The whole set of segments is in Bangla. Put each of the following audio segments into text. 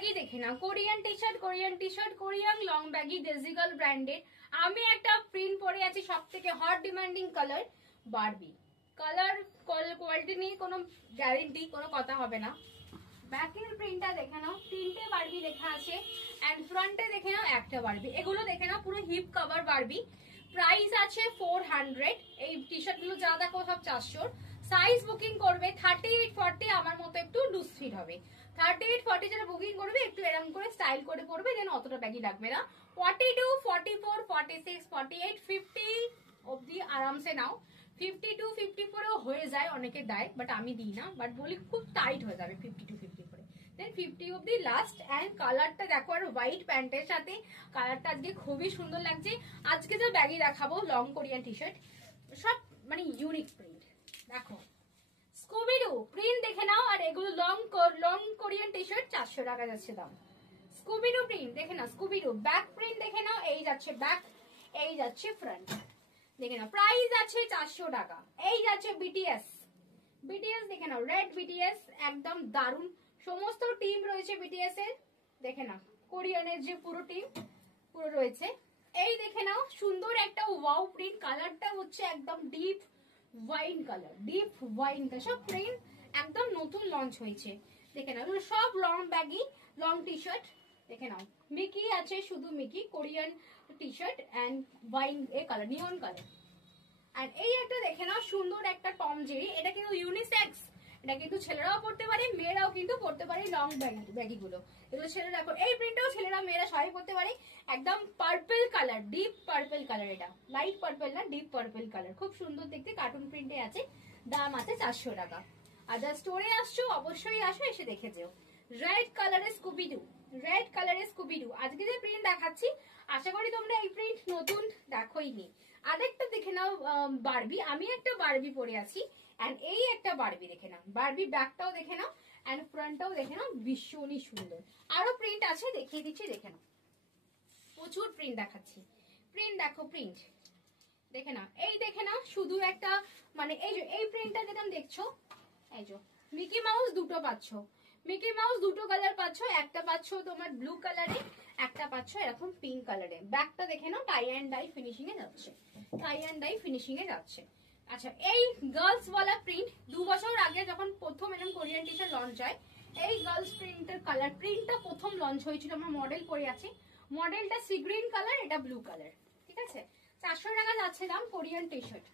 ব্যাগি দেখে না, Korean T shirt, Korean long baggy, ডেজিগাল ব্র্যান্ডেড। আমি একটা প্রিন্ট পরে আছি, সব থেকে hot demanding colour Barbie. Colour quality নিয়ে কোনো গ্যারেন্টি, কোনো কথা হবে না। ব্যাকের প্রিন্টটা দেখে নাও, 3টে বারবি লেখা আছে, এন্ড ফ্রন্টে দেখে নাও একটা বারবি। এগুলো দেখে নাও পুরো হিপ কভার বারবি। প্রাইস আছে 400। এই টি শার্ট গুলো যা দেখো সব 400। সাইজ বুকিং করবে 38-40, আমার মতো একটু লুজ ফিট হবে। 38-40 যারা বুকিং করবে একটু এরকম করে স্টাইল করে পড়বে, দেন অতটা ব্যাগি লাগবে না। 42, 44, 46, 48, 50 অব্দি আরামসে নাও। 52, 54ও হয়ে যায়, অনেকে দেয়, বাট আমি দিই না, বাট বলি খুব টাইট হয়ে যাবে 52, 50 করে। দেন 50 অব্দি লাস্ট। এন্ড কালারটা দেখো, আর হোয়াইট প্যান্টের সাথে কালারটা আজকে খুবই সুন্দর লাগছে। আজকে যে ব্যাগি দেখাবো লং কোরিয়ান টি শার্ট, সব মানে ইউনিক প্রিন্ট। দেখো স্কুবিডু প্রিন্ট দেখে নাও, আর এগুলো লং কোরিয়ান টি শার্ট 400 টাকা যাচ্ছে দাম। স্কুবিডু প্রিন্ট দেখে নাও, স্কুবিডু ব্যাক প্রিন্ট দেখে নাও, এই যাচ্ছে ব্যাক, এই যাচ্ছে ফ্রন্ট দেখে নাও। প্রাইস আছে 400 টাকা। এই যাচ্ছে বিটিএস, বিটিএস দেখে নাও, রেড বিটিএস একদম দারুন। সমস্ত টিম রয়েছে বিটিএস এর, দেখে নাও কোরিয়ানের যে পুরো টিম পুরো রয়েছে। এই দেখে নাও সুন্দর একটা ওয়াও প্রিন্ট, কালারটা হচ্ছে একদম deep wine colour, deep wine colour. সব প্রিন্ট একদম নতুন লঞ্চ হয়েছে, দেখে নাও। সব long baggy long T shirt দেখে নাও। মিকি আছে, শুধু Mickey Korean T shirt and wine এ কালার, নিয়ন কালার। আর এই একটা দেখে নাও সুন্দর একটা টম জেরি, এটা কিন্তু ইউনিসেক্স, এটা কিন্তু ছেলেরাও পড়তে পারে, মেয়েরাও কিন্তু পড়তে পারে। লং ব্যাগি গুলো এগুলো ছেলেরা, এই প্রিন্টটাও ছেলেরা মেয়েরা সবাই পড়তে পারে। একদম purple colour, deep purple colour, এটা লাইট পার্পল না, ডিপ পার্পল কালার, খুব সুন্দর দেখতে, কার্টুন প্রিন্টে আছে। দাম আছে 400 টাকা। আর যা স্টোরে আসছো অবশ্যই আসো, এসে দেখে যেও। রেড কালারের স্কুবিডু, রেড কালারের স্কুবিডু আজকে যে প্রিন্ট দেখাচ্ছি, আশা করি তোমরা এই প্রিন্ট নতুন দেখোইনি। আরেকটা দেখে নাও বারবি, আমি একটা বারবি পরে আছি, এন্ড এই একটা বারবি দেখে নাও। বারবি ব্যাকটাও দেখে নাও, এন্ড ফ্রন্টটাও দেখে নাও, ভীষণই সুন্দর। আরো প্রিন্ট আছে, দেখিয়ে দিচ্ছি, দেখে নাও। প্রচুর প্রিন্ট দেখাচ্ছি, প্রিন্ট দেখো, প্রিন্ট দেখে নাও। এই দেখে নাও শুধু একটা মানে এই যে এই প্রিন্টটা যেটা দেখছো, এই যে মিকি মাউস দুটো পাচ্ছ, মিকি মাউস দুটো কালার পাচ্ছ, একটা পাচ্ছ তোমার ব্লু কালারে, একটা পাচ্ছ এরকম পিঙ্ক কালারে। ব্যাকটা দেখে নাও, টাই অ্যান্ড ডাই ফিনিশিং এ যাচ্ছে, টাই অ্যান্ড ডাই ফিনিশিং এ যাচ্ছে। আচ্ছা, এই গার্লস ওয়ালা প্রিন্ট 2 বছর আগে যখন প্রথম এরকম কোরিয়ান টি শার্ট লঞ্চ হয়, এই গার্লস প্রিন্টের কালার প্রিন্টটা প্রথম লঞ্চ হয়েছিল। আমরা মডেল পরে আছি, মডেলটা সি গ্রিন কালার, এটা ব্লু কালার, ঠিক আছে। 400 টাকা যাচ্ছে দাম। Korean T shirt,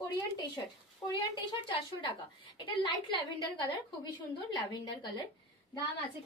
Korean T shirt, Korean T shirt 400 টাকা। এটা লাইট ল্যাভেন্ডার কালার, খুবই সুন্দর ল্যাভেন্ডার কালার। দাম আছে